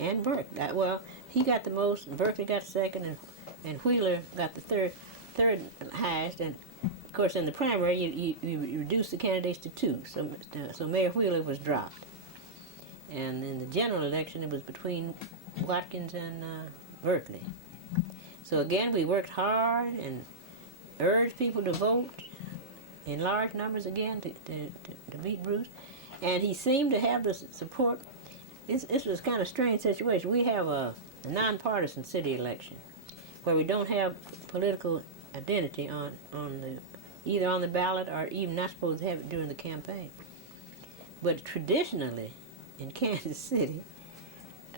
and Burke. Well, he got the most. Berkeley got second, and Wheeler got the third highest. And of course, in the primary, you reduced the candidates to two. So Mayor Wheeler was dropped. And in the general election, it was between Watkins and Berkeley. So again, we worked hard and urged people to vote in large numbers again to beat Bruce. And he seemed to have the support. This was kind of a strange situation. We have a nonpartisan city election where we don't have political identity on either on the ballot or even not supposed to have it during the campaign. But traditionally, in Kansas City,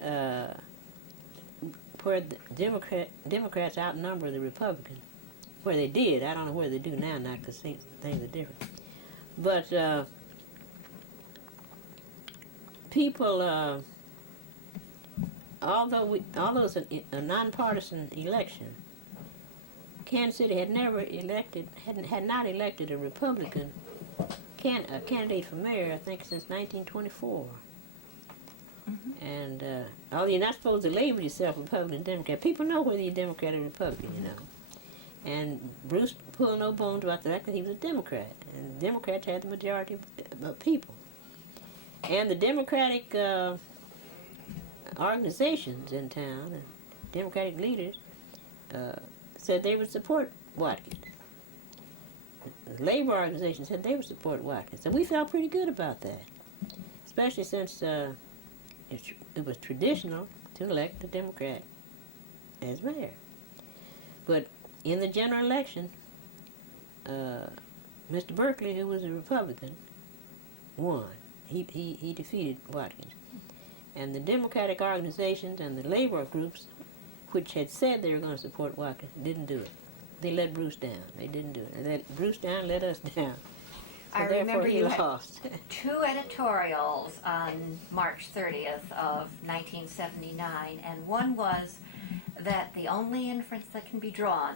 where the Democrats outnumber the Republicans, where they did, I don't know where they do now, not because things are different. But people, although it's a nonpartisan election, Kansas City had not elected a Republican candidate for mayor, I think, since 1924. Mm-hmm. And although you're not supposed to label yourself Republican and Democrat, people know whether you're Democrat or Republican, you know. And Bruce pulled no bones about the fact that he was a Democrat, and the Democrats had the majority of people. And the Democratic organizations in town and Democratic leaders said they would support Watkins. The labor organization said they would support Watkins. So we felt pretty good about that, especially since it was traditional to elect the Democrat as mayor. But in the general election, Mr. Berkeley, who was a Republican, won. He defeated Watkins. And the Democratic organizations and the labor groups, which had said they were going to support Watkins, didn't do it. They let Bruce down. They didn't do it. And let Bruce down, let us down. So I remember he you lost. had two editorials on March 30th of 1979, and one was that the only inference that can be drawn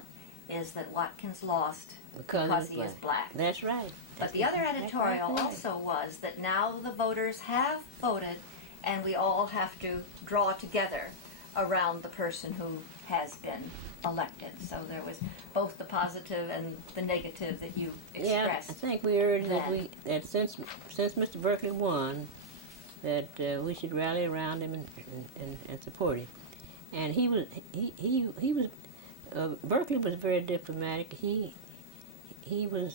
is that Watkins lost because he is black. That's right. But the other editorial also was that now the voters have voted, and we all have to draw together around the person who has been elected. So there was both the positive and the negative that you expressed. Yeah, I think we urged that since Mr. Berkeley won, that we should rally around him and support him. And he was Berkeley was very diplomatic. He didn't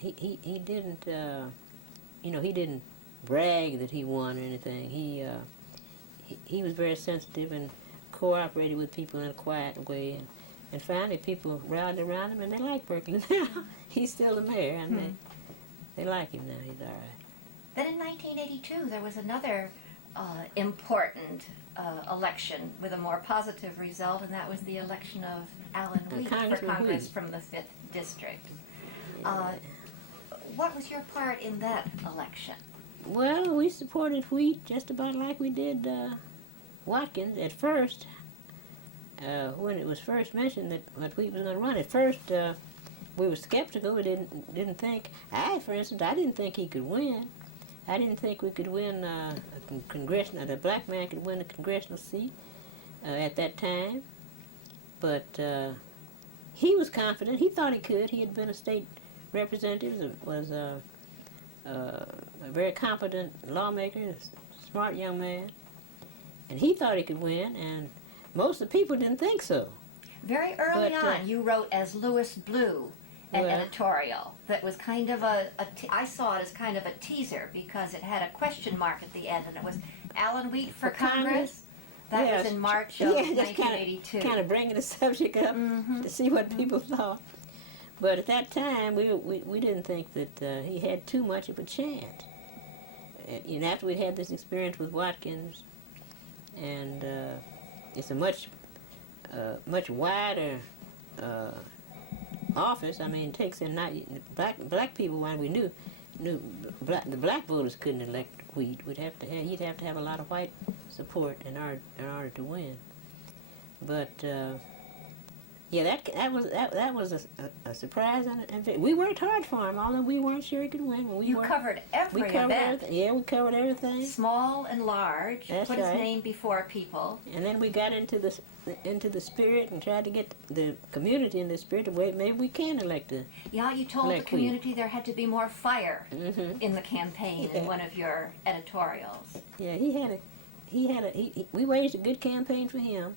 he didn't brag that he won or anything. He was very sensitive and cooperated with people in a quiet way, and finally people rallied around him, and they like Berkeley now. He's still the mayor, and they like him now. He's all right. Then in 1982, there was another important election with a more positive result, and that was the election of Alan Wheat for Congress from the 5th District. What was your part in that election? Well, we supported Wheat just about like we did Watkins at first. When it was first mentioned that Wheat was going to run, at first we were skeptical. We didn't think. For instance, I didn't think he could win. I didn't think we could win a congressional. The black man could win a congressional seat at that time. But he was confident. He thought he could. He had been a state representative. Was a very competent lawmaker, a smart young man, and he thought he could win. And most of the people didn't think so. Very early on, you wrote as Louis Blue an editorial that was kind of I saw it as kind of a teaser because it had a question mark at the end, and it was Alan Wheat for Congress. That was in March of 1982. Kind of bringing the subject up to see what people thought. But at that time, we didn't think that he had too much of a chance. And after we'd had this experience with Watkins, and it's a much wider office. I mean, it takes in black people. When we knew the black voters couldn't elect Wheat. He'd have to have a lot of white support in order to win. But Yeah, that was a surprise, and we worked hard for him, although we weren't sure he could win. You covered every event. Everything. Yeah, we covered everything. Small and large. That's put right. his name before people. And then we got into the spirit and tried to get the community in the spirit. Way maybe we can elect a. Yeah, you told the community there had to be more fire in the campaign in one of your editorials. Yeah, we raised a good campaign for him.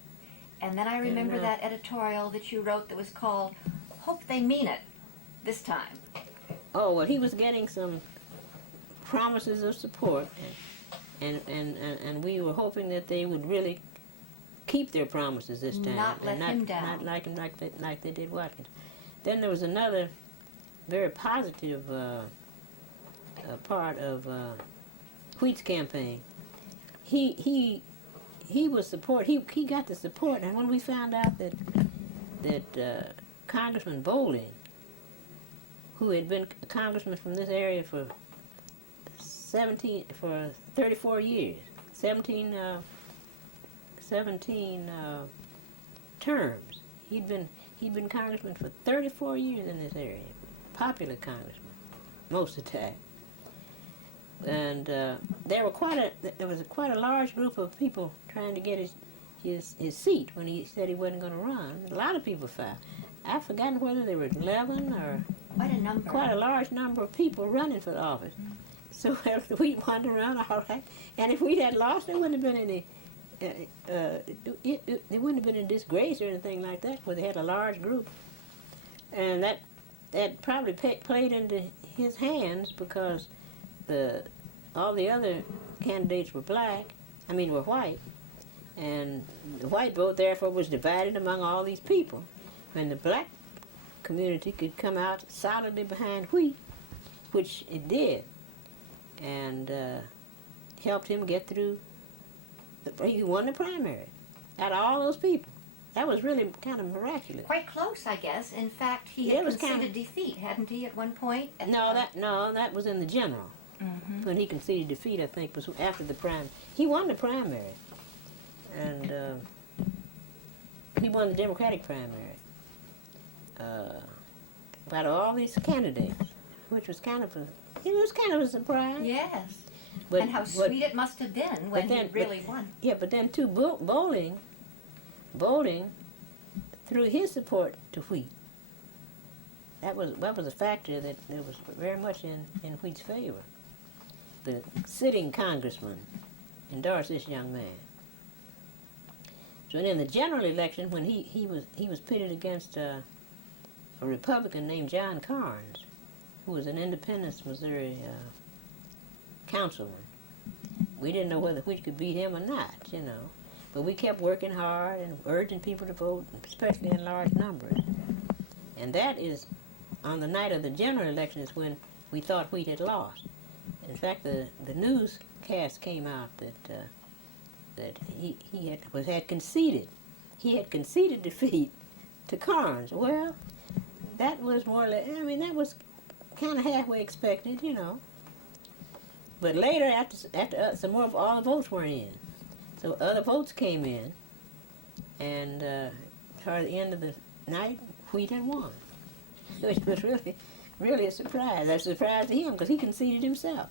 And then I remember that editorial that you wrote that was called "Hope They Mean It This Time." Oh, well, he was getting some promises of support, and we were hoping that they would really keep their promises this time. Not let him down. Not like him like they did Watkins. Then there was another very positive part of Wheat's campaign. He was support. He got the support, and when we found out that Congressman Bowling, who had been a congressman from this area for 34 years, 17 terms. He'd been congressman for 34 years in this area, popular congressman most of the time. And there was quite a large group of people trying to get his seat when he said he wasn't going to run. A lot of people filed. I've forgotten whether there were 11 or quite a large number of people running for the office. So we wanted to run, all right. And if we had lost, there wouldn't have been any. There wouldn't have been a disgrace or anything like that, because they had a large group, and that probably played into his hands because all the other candidates were were white, and the white vote therefore was divided among all these people. And the black community could come out solidly behind Wheat, which it did, and helped him get through. He won the primary out of all those people. That was really kind of miraculous. Quite close, I guess. In fact, he had conceded defeat, hadn't he, at one point? That was in the general. Mm-hmm. When he conceded defeat, I think, was after the primary. He won the primary, and he won the Democratic primary. Out of all these candidates, which was kind of a surprise. Yes. And how sweet it must have been when he really won. Yeah, but then too, Bowling threw his support to Wheat. That was a factor that was very much in Wheat's favor. The sitting congressman endorsed this young man. So in the general election, when he was pitted against a Republican named John Carnes, who was an Independence, Missouri councilman. We didn't know whether Wheat could beat him or not, but we kept working hard and urging people to vote, especially in large numbers. And that is, on the night of the general election, is when we thought Wheat had lost. In fact, the newscast came out that he had conceded. He had conceded defeat to Carnes. Well, that was more or less, that was kind of halfway expected, But later, after some more of all the votes weren't in, so other votes came in, and toward the end of the night, Wheat had won. So it was really a surprise. A surprise to him because he conceded himself.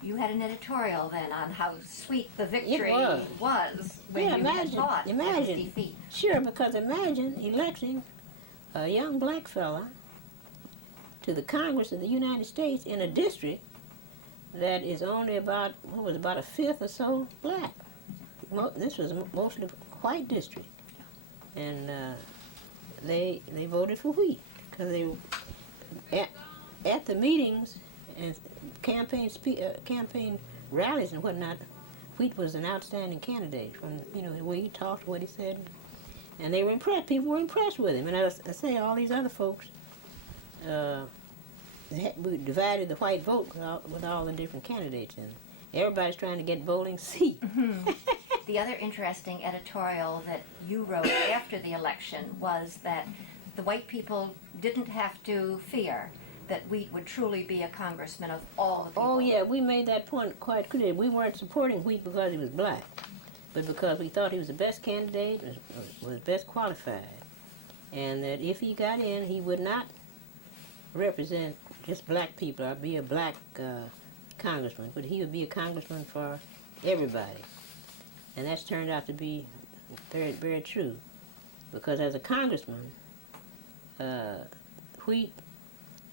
You had an editorial then on how sweet the victory was when you had thought it was defeat. Sure, because imagine electing a young black fella to the Congress of the United States in a district that is only about a fifth or so black. This was mostly a white district, and they voted for Wheat because they at the meetings and campaign rallies and whatnot. Wheat was an outstanding candidate from the way he talked, what he said, and they were impressed. People were impressed with him, and I say all these other folks. We divided the white vote with all the different candidates, and everybody's trying to get Bowling's seat. Mm-hmm. The other interesting editorial that you wrote after the election was that the white people didn't have to fear that Wheat would truly be a congressman of all the people. Oh yeah, we made that point quite clear. We weren't supporting Wheat because he was black, but because we thought he was the best candidate, was best qualified. and that if he got in, he would not represent just black people or be a black congressman, but he would be a congressman for everybody. And that's turned out to be very, very true. Because as a congressman, Wheat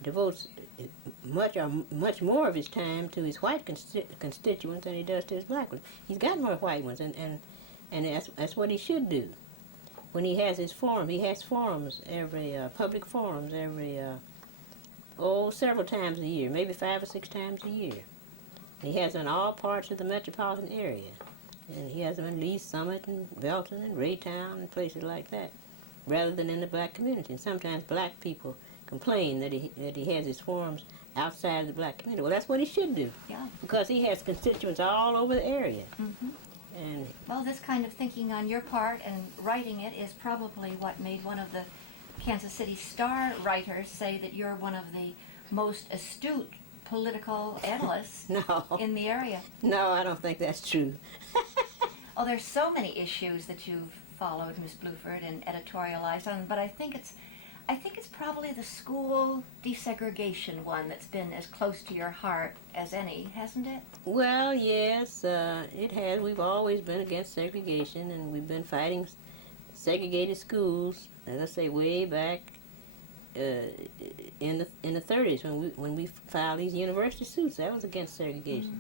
devotes much more of his time to his white constituents than he does to his black ones. He's got more white ones, and that's what he should do. When he has his forum, he has forums every public forums every several times a year, maybe 5 or 6 times a year. And he has them in all parts of the metropolitan area, and he has them in Lee Summit and Belton and Raytown and places like that, rather than in the black community. And sometimes black people complain that he has his forums outside of the black community. Well, that's what he should do. Yeah. Because he has constituents all over the area. Mm-hmm. And well, this kind of thinking on your part and writing it is probably what made one of the Kansas City Star writers say that you're one of the most astute political analysts in the area. No, I don't think that's true. Oh, there's so many issues that you've followed, Miss Bulford, and editorialized on, but I think it's probably the school desegregation one that's been as close to your heart as any, hasn't it? Well, yes, it has. We've always been against segregation, and we've been fighting segregated schools, as I say, way back in the 30s when we filed these university suits. That was against segregation,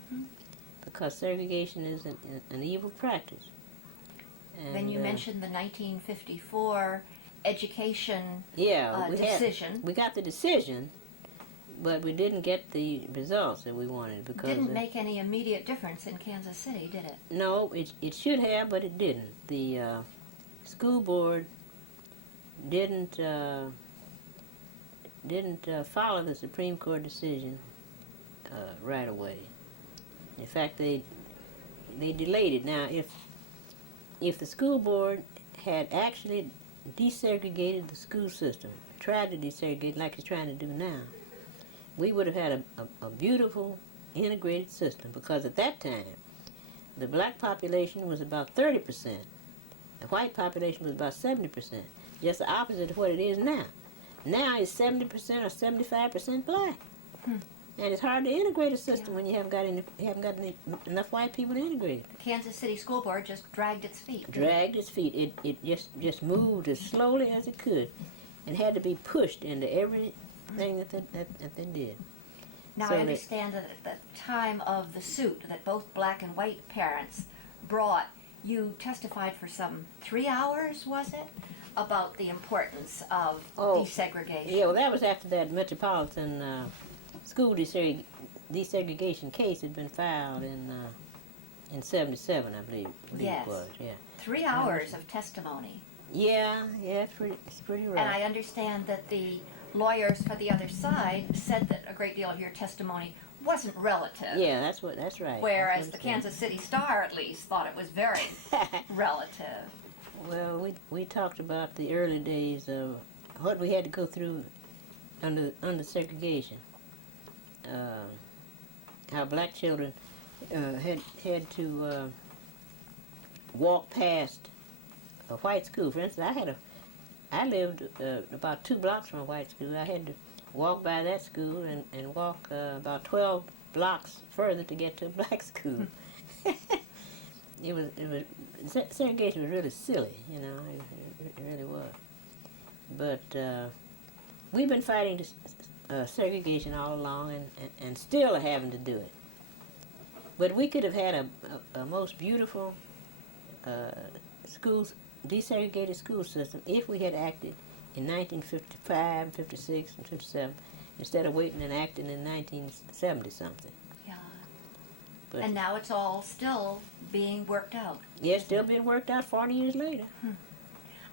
because segregation is an evil practice. And, then you mentioned the 1954 education decision. We got the decision, but we didn't get the results that we wanted, because didn't make any immediate difference in Kansas City, did it? No, it should have, but it didn't. The school board didn't follow the Supreme Court decision right away. In fact, they delayed it. Now, if the school board had actually desegregated the school system, tried to desegregate like it's trying to do now, we would have had a beautiful integrated system, because at that time the black population was about 30%, the white population was about 70%, just the opposite of what it is now. Now it's 70% or 75% black. And it's hard to integrate a system when you haven't got enough white people to integrate it. The Kansas City School Board just dragged its feet. It just moved as slowly as it could, and had to be pushed into everything that they did. Now, I understand that at the time of the suit that both black and white parents brought, you testified for some 3 hours, was it, about the importance of desegregation? Yeah, well, that was after that metropolitan school desegregation case had been filed in 77, I believe yes. It was. Yeah. 3 hours of testimony. Yeah, it's pretty rough. And I understand that the lawyers for the other side said that a great deal of your testimony wasn't relative. Yeah, that's right. Whereas the Kansas City Star, at least, thought it was very relative. Well, we talked about the early days of what we had to go through under segregation. How black children had to walk past a white school. For instance, I lived about 2 blocks from a white school. I had to walk by that school and walk about 12 blocks further to get to a black school. Segregation was really silly, you know. It really was. But we've been fighting segregation all along, and still are having to do it. But we could have had a most beautiful desegregated school system if we had acted in 1955, 56, and 57, instead of waiting and acting in 1970-something. Yeah. But and now it's all still being worked out. Yeah, it's still being worked out 40 years later.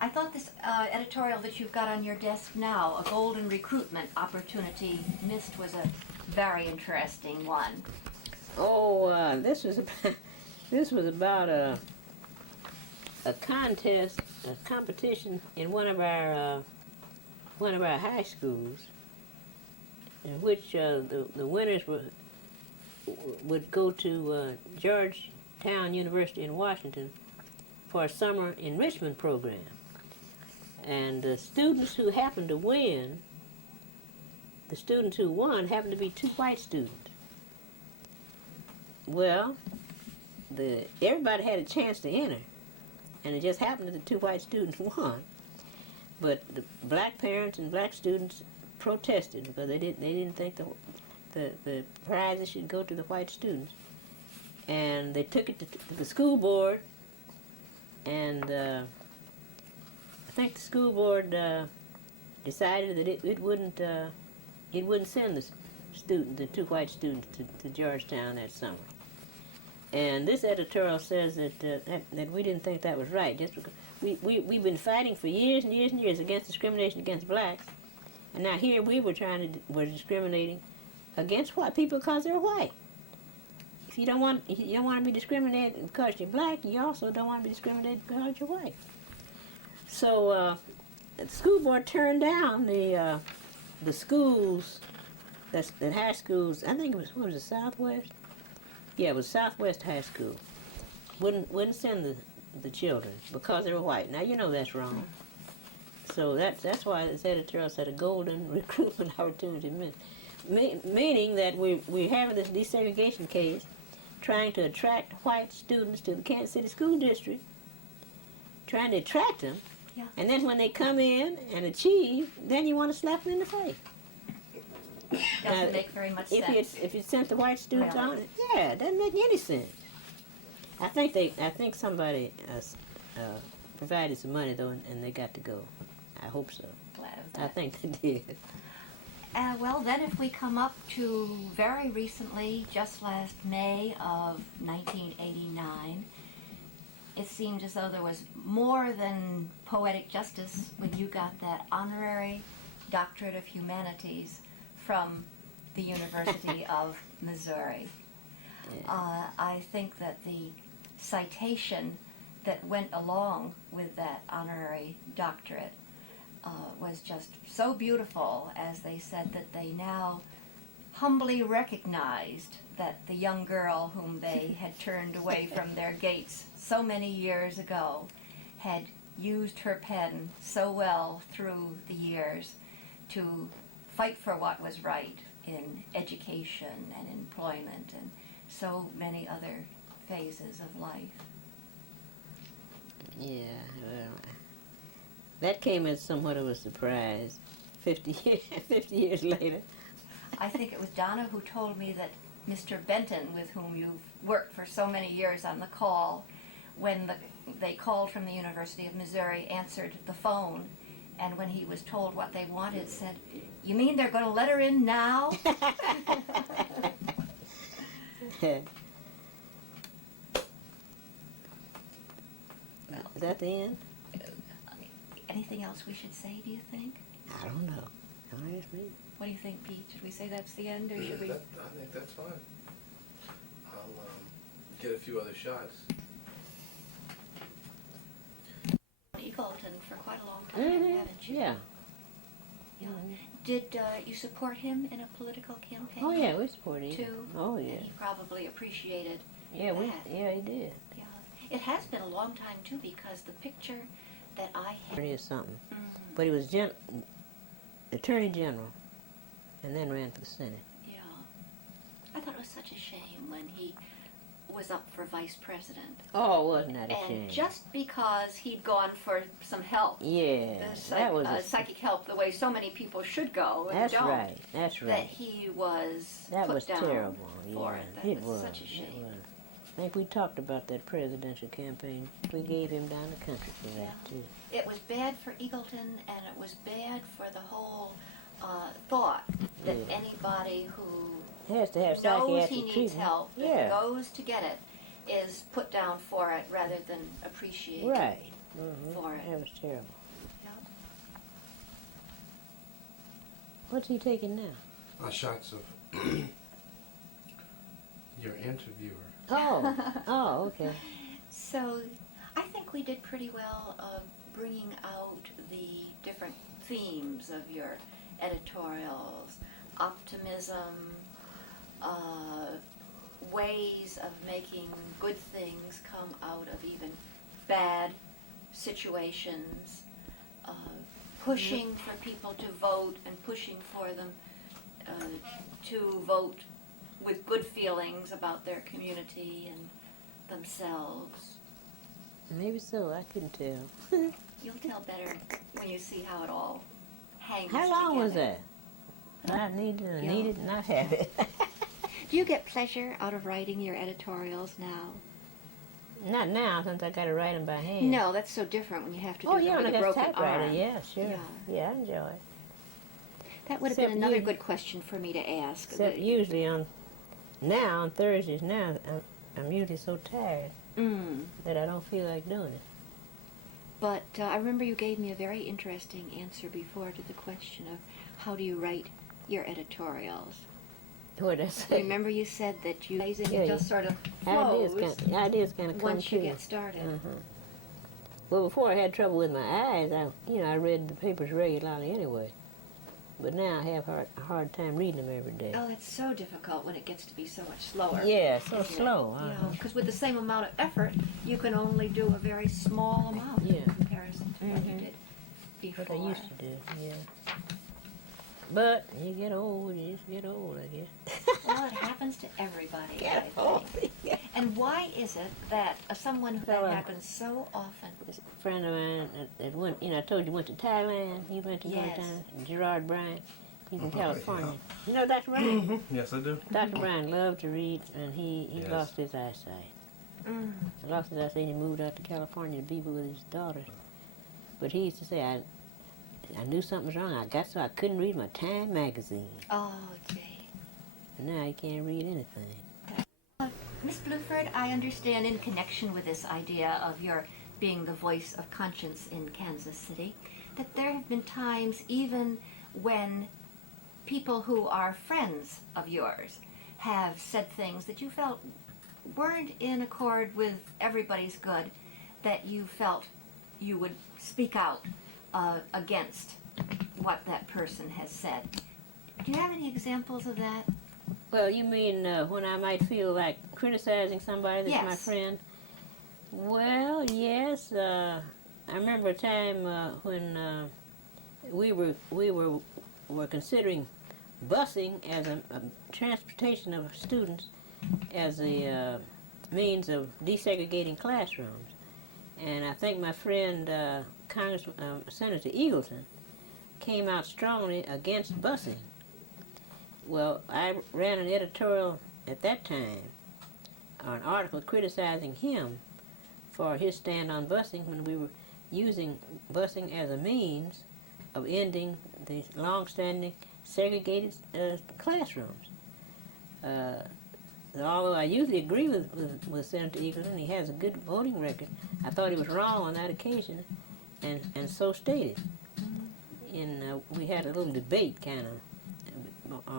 I thought this editorial that you've got on your desk now, A Golden Recruitment Opportunity Missed, was a very interesting one. Oh, this was about a competition in one of our high schools, in which the winners would go to Georgetown University in Washington for a summer enrichment program. And the students who happened to win, the students who won happened to be 2 white students. Well, everybody had a chance to enter, and it just happened that the 2 white students won. But the black parents and black students protested because they didn't think the prizes should go to the white students, and they took it to the school board, and I think the school board decided that it wouldn't send the 2 white students to Georgetown that summer. And this editorial says that we didn't think that was right. Just because we've been fighting for years and years and years against discrimination against blacks, and now here we were discriminating against white people because they're white. If you don't want to be discriminated because you're black, you also don't want to be discriminated because you're white. So the school board turned down the schools that high schools. I think it was Southwest? Yeah, it was Southwest High School. Wouldn't send the children because they were white. Now you know that's wrong. So that's why this editorial said a golden recruitment opportunity, meaning that we're having this desegregation case, trying to attract white students to the Kansas City School District, trying to attract them, Yeah. and then when they come in and achieve, then you want to slap them in the face. Doesn't make very much sense. If you sent the white students Really? on it, yeah, it doesn't make any sense. I think somebody provided some money though, and they got to go. I hope so. Glad of I that. think they did. Well, then if we come up to very recently, just last May of 1989, it seemed as though there was more than poetic justice when you got that honorary Doctorate of Humanities from the University of Missouri. Yeah. I think that the citation that went along with that honorary doctorate was just so beautiful, as they said that they now humbly recognized that the young girl whom they had turned away from their gates so many years ago had used her pen so well through the years to fight for what was right in education and employment and so many other phases of life. Yeah, well, that came as somewhat of a surprise 50 years later. I think it was Donna who told me that Mr. Benton, with whom you've worked for so many years on the call, when they called from the University of Missouri, answered the phone, and when he was told what they wanted, said, "You mean they're going to let her in now?" Is that the end? Anything else we should say, do you think? I don't know. Don't ask me. What do you think, Pete? Should we say that's the end, or should we? I think that's fine. I'll get a few other shots. Eagleton for quite a long time, haven't you? Yeah. Yeah. Did you support him in a political campaign? Oh yeah, we supported him. Too? Oh And yeah. he probably appreciated Yeah, that. he did. Yeah. It has been a long time, too, because the picture that I had... Attorney or something. Mhm. But he was Attorney General, and then ran for the Senate. Yeah. I thought it was such a shame when he was up for vice president. Oh, wasn't that a shame? And just because he'd gone for some help, Yeah, that was psychic help, the way so many people should go and That's don't, right. That's that right. he was That put was down terrible. for Yeah, it. That it was was. such a shame. It was. I think we talked about that presidential campaign. We gave him down the country for that Yeah. too. It was bad for Eagleton, and it was bad for the whole thought that Yeah. anybody who He has to have knows psychiatric he needs treatment. help and Yeah. goes to get it is put down for it rather than appreciated Right. Mm-hmm. for it. That was terrible. Yep. What's he taking now? Shots of your interviewer. Oh, oh, okay. So I think we did pretty well bringing out the different themes of your editorials, optimism, ways of making good things come out of even bad situations, pushing for people to vote and pushing for them to vote with good feelings about their community and themselves. Maybe so. I couldn't tell. You'll tell better when you see how it all hangs How long was together. that? I need Yeah. it, and I have it. Do you get pleasure out of writing your editorials now? Not now, since I got to write them by hand. No, that's so different when you have to do Oh them yeah, when with I a got a broken typewriter. arm. Yeah, sure. Yeah. Yeah, I enjoy it. That would have Except been another you- good question for me to ask. Except usually on Thursdays now, I'm usually so tired that I don't feel like doing it. But I remember you gave me a very interesting answer before to the question of how do you write your editorials. What did I say? Remember you said that you Yeah, just sort of flows Ideas kind of come once you true. get started. Well, before I had trouble with my eyes, I read the papers regularly anyway. But now I have a hard time reading them every day. Oh, it's so difficult when it gets to be so much slower. Yeah, so isn't it? slow. Yeah, because with the same amount of effort, you can only do a very small amount Yeah. in comparison to what you did before. What I used to do, yeah. But you get old, you just get old, I guess. Well, it happens to everybody, Get I old. think. And why is it that someone who that Fella. happens so often? This friend of mine that went, I told you went to Thailand. He went to one Yes. time. Gerard Bryant. He's in California. You know Dr. Bryant? Yes, I do. Dr. Bryant loved to read, and he Yes. lost his eyesight. He lost his eyesight and he moved out to California to be with his daughters. But he used to say, I knew something was wrong. I got so I couldn't read my Time magazine. Oh, gee. And now he can't read anything. Miss Bulford, I understand in connection with this idea of your being the voice of conscience in Kansas City, that there have been times even when people who are friends of yours have said things that you felt weren't in accord with everybody's good, that you felt you would speak out against what that person has said. Do you have any examples of that? Well, you mean when I might feel like criticizing somebody that's my Yes. friend? Well, yes. I remember a time when we were considering busing as a transportation of students as a means of desegregating classrooms, and I think my friend Senator Eagleton came out strongly against busing. Well, I ran an editorial at that time, or an article criticizing him for his stand on busing when we were using busing as a means of ending the long-standing segregated classrooms. Although I usually agree with Senator Eagleton, he has a good voting record, I thought he was wrong on that occasion, and so stated. We had a little debate kind of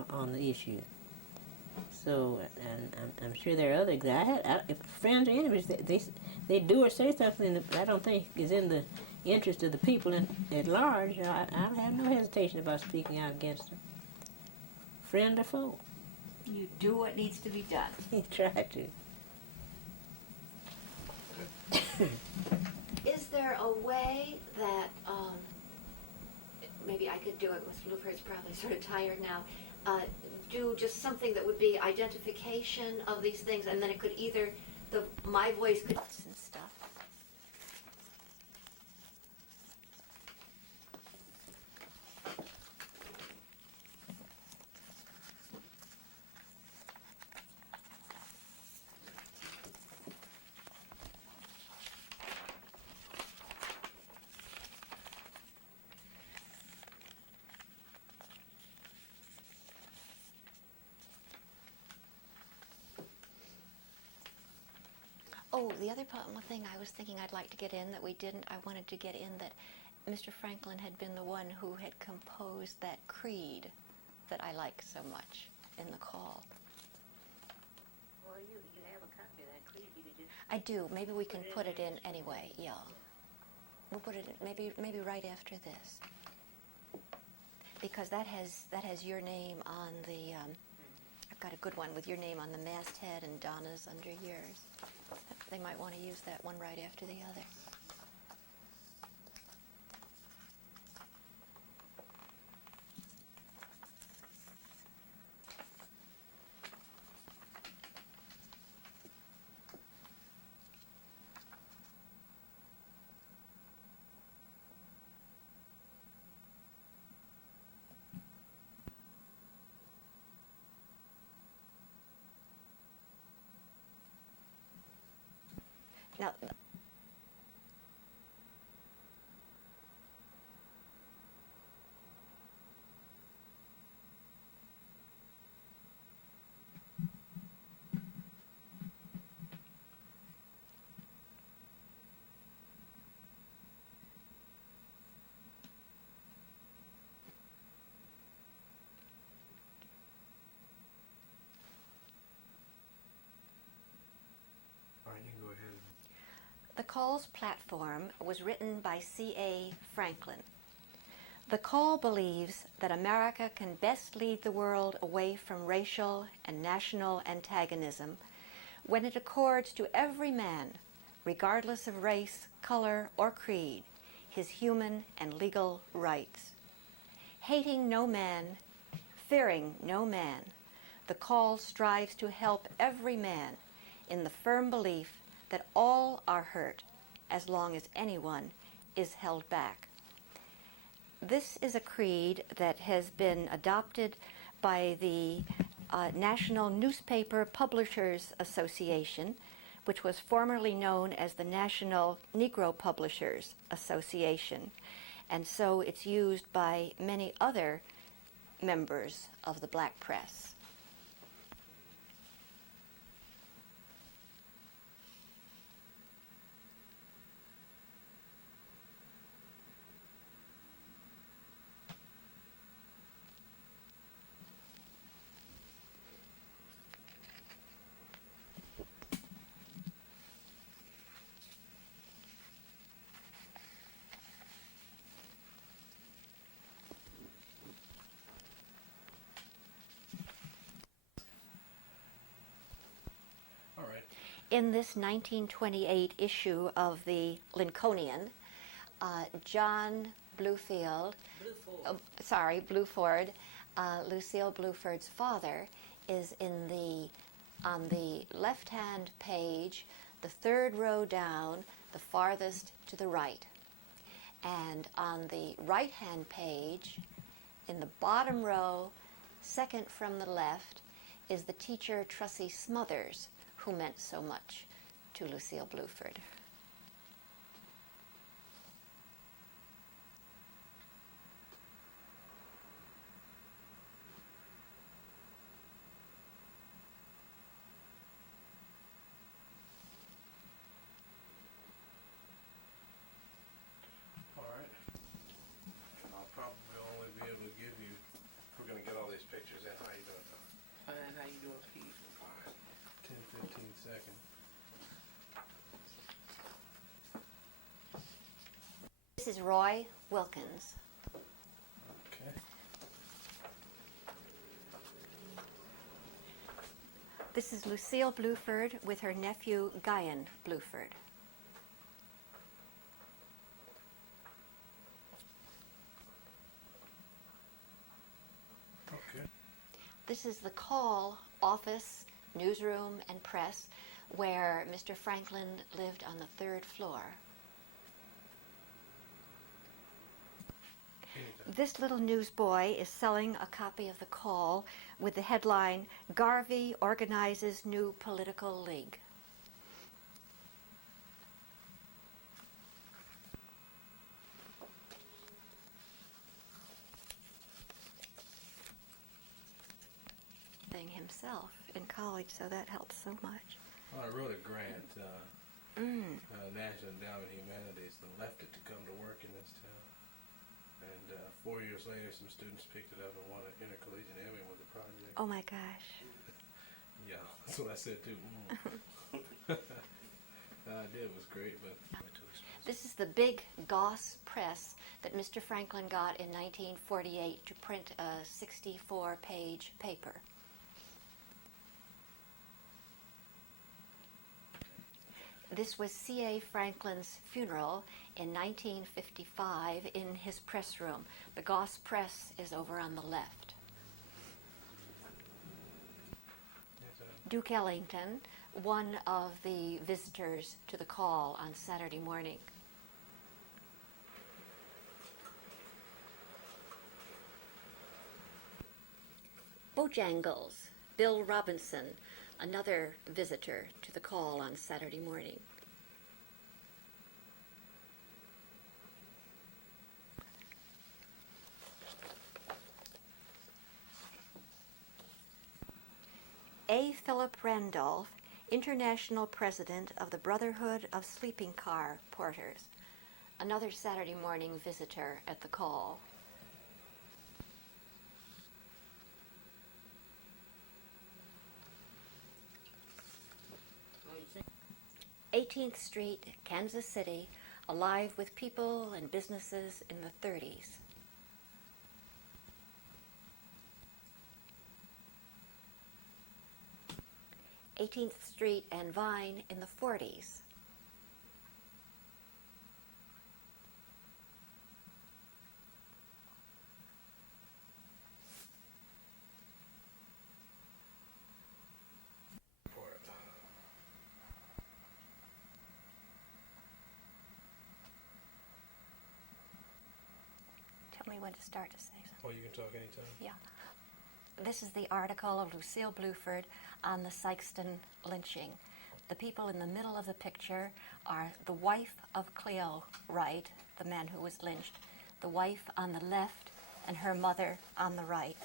on the issue. So, and I'm sure there are other if friends or enemies, they do or say something that I don't think is in the interest of the people at large. I have no hesitation about speaking out against them, friend or foe. You do what needs to be done. You try to. Is there a way that maybe I could do it? Ms. Bulford's probably sort of tired now. Do just something that would be identification of these things, and then it could either my voice could and stuff. Oh, the other one thing I was thinking I'd like to get in that we didn't, I wanted to get in that Mr. Franklin had been the one who had composed that creed that I like so much in the call. Well, you have a copy of that creed. You could just I do. Maybe we can put it in anyway. Yeah. We'll put it in, maybe right after this, because that has your name on the. I've got a good one with your name on the masthead and Donna's under yours. They might want to use that one right after the other. Now, All right, you can go ahead. the call's platform was written by C.A. Franklin. The call believes that America can best lead the world away from racial and national antagonism when it accords to every man, regardless of race, color, or creed, his human and legal rights. Hating no man, fearing no man, the call strives to help every man in the firm belief that all are hurt as long as anyone is held back. This is a creed that has been adopted by the National Newspaper Publishers Association, which was formerly known as the National Negro Publishers Association. And so it's used by many other members of the black press. All right. In this 1928 issue of the Lincolnian, John Bluefield, Bluford, Lucile Bluford's father, is on the left-hand page, the third row down, the farthest to the right. And on the right-hand page, in the bottom row, second from the left, is the teacher Trussie Smothers, who meant so much to Lucile Bluford. All right. I'll probably only be able to give you. We're gonna get all these pictures in. How you doing, Tom? Fine, how you doing, Pete? Fine. 10, 15 seconds. This is Roy Wilkins. Okay. This is Lucile Bluford with her nephew Guyan Bluford. Okay. This is the call office, newsroom, and press where Mr. Franklin lived on the third floor. This little newsboy is selling a copy of the call with the headline, "Garvey Organizes New Political League." Thing himself in college, so that helps so much. Well, I wrote a grant, National Endowment of Humanities, and left it to come to work in this town. And 4 years later, some students picked it up and won an intercollegiate Emmy with the project. Oh my gosh. Yeah, that's what I said too. The idea was great, but too expensive. This is the big Goss press that Mr. Franklin got in 1948 to print a 64-page paper. This was C.A. Franklin's funeral in 1955 in his press room. The Goss press is over on the left. Duke Ellington, one of the visitors to the call on Saturday morning. Bojangles, Bill Robinson, another visitor to the call on Saturday morning. Philip Randolph, International President of the Brotherhood of Sleeping Car Porters, another Saturday morning visitor at the call. Oh, you think- 18th Street, Kansas City, alive with people and businesses in the 30s. '18th Street and Vine in the 40s. Part. Tell me when to start to say something. Oh, you can talk anytime. Yeah. This is the article of Lucile Bulford on the Sykeston lynching. The people in the middle of the picture are the wife of Cleo Wright, the man who was lynched, the wife on the left, and her mother on the right.